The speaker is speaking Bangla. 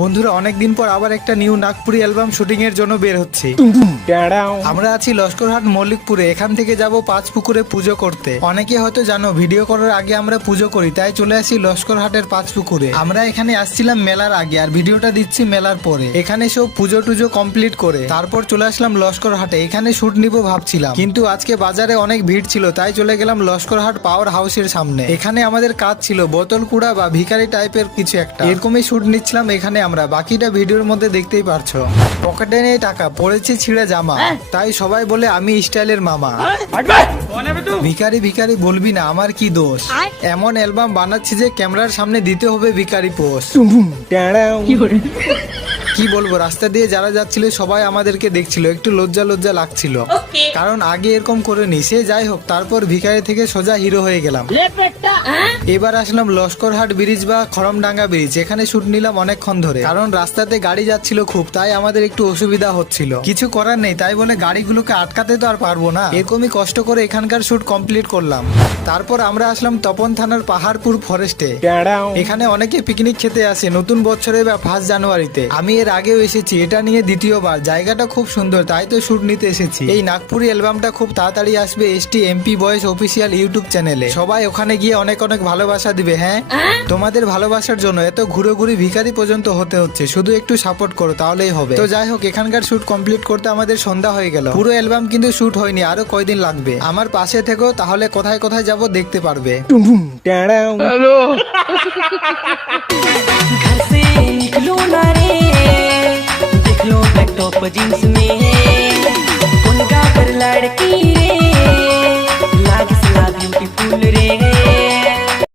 বন্ধুরা অনেকদিন পর আবার একটা নিউ নাগপুরি অ্যালবাম শুটিং এর জন্য বের হচ্ছে। আমরা আছি লস্করহাট মল্লিকপুরে। এখান থেকে যাব পাঁচপুকুরে পুজো করতে। অনেকে হয়তো জানো ভিডিও করার আগে আমরা পুজো করি, তাই চলে আসি লস্করহাটের পাঁচপুকুরে। আমরা এখানে আসছিলাম মেলার আগে, আর ভিডিওটা দিচ্ছি মেলার পরে। এখানে সব পুজো টুজো কমপ্লিট করে তারপর চলে আসলাম লস্করহাটে। এখানে শুট নিব ভাবছিলাম, কিন্তু আজকে বাজারে অনেক ভিড় ছিল, তাই চলে গেলাম লস্করহাট পাওয়ার হাউসের সামনে। এখানে আমাদের কাজ ছিল বোতল কুড়া বা ভিখারি টাইপের কিছু একটা, এরকমই শুট নিচ্ছিলাম এখানে আমরা। বাকিটা ভিডিওর মধ্যে দেখতেই পারছো। পকেটে নেই টাকা, পড়েছে ছিঁড়ে জামা, তাই সবাই বলে আমি স্টাইলের মামা। ভিখারি ভিখারি বলবি না, আমার কি দোষ? এমন অ্যালবাম বানাচ্ছি যে ক্যামেরার সামনে দিতে হবে ভিখারি পোস্ট। কি বলবো, রাস্তা দিয়ে যারা যাচ্ছিল সবাই আমাদেরকে দেখছিল, একটু লজ্জা লজ্জা লাগছিল, কারণ আগে এরকম করিনি। সে যাই হোক, তারপর ভিখারি থেকে সোজা হিরো হয়ে গেলাম। এবার আসলাম লস্করহাট ব্রিজ বা খড়মডাঙ্গা ব্রিজ। এখানে শুট নিলাম অনেকক্ষণ ধরে, কারণ রাস্তাতে গাড়ি যাচ্ছিল খুব, তাই আমাদের একটু অসুবিধা হচ্ছিল। কিছু করার নেই, তাই বলে গাড়িগুলোকে আটকাতে তো আর পারবো না। এরকমই কষ্ট করে এখানকার শুট কমপ্লিট করলাম। তারপর আমরা আসলাম তপন থানার পাহাড়পুর ফরেস্টে। এখানে অনেকে পিকনিক খেতে আসে নতুন বছরে বা 1 জানুয়ারিতে। আমি এর আগেও এসেছি, এটা নিয়ে দ্বিতীয়বার। জায়গাটা খুব সুন্দর, তাই তো শুট নিতে এসেছি। এই নাগপুরি অ্যালবামটা খুব তাড়াতাড়ি আসবে এসটি এমপি বয়েস অফিসিয়াল ইউটিউব চ্যানেলে। সবাই ওখানে গিয়ে অনেক অনেক ভালোবাসা দিবে। হ্যাঁ, তোমাদের ভালোবাসার জন্য এত ঘুরে ভিখারি পর্যন্ত হতে হচ্ছে, শুধু একটু সাপোর্ট করো তাহলেই হবে। তো যাই হোক, এখানকার শুট কমপ্লিট করতে আমাদের সন্ধ্যা হয়ে গেল। পুরো অ্যালবাম কিন্তু শুট হয়নি, আরো কয়দিন লাগবে। আমার পাশে থেকো, তাহলে কোথায় কোথায় যাব দেখতে পারবে। घर से निकलो ना रे, देख लो लैपटॉप जींस में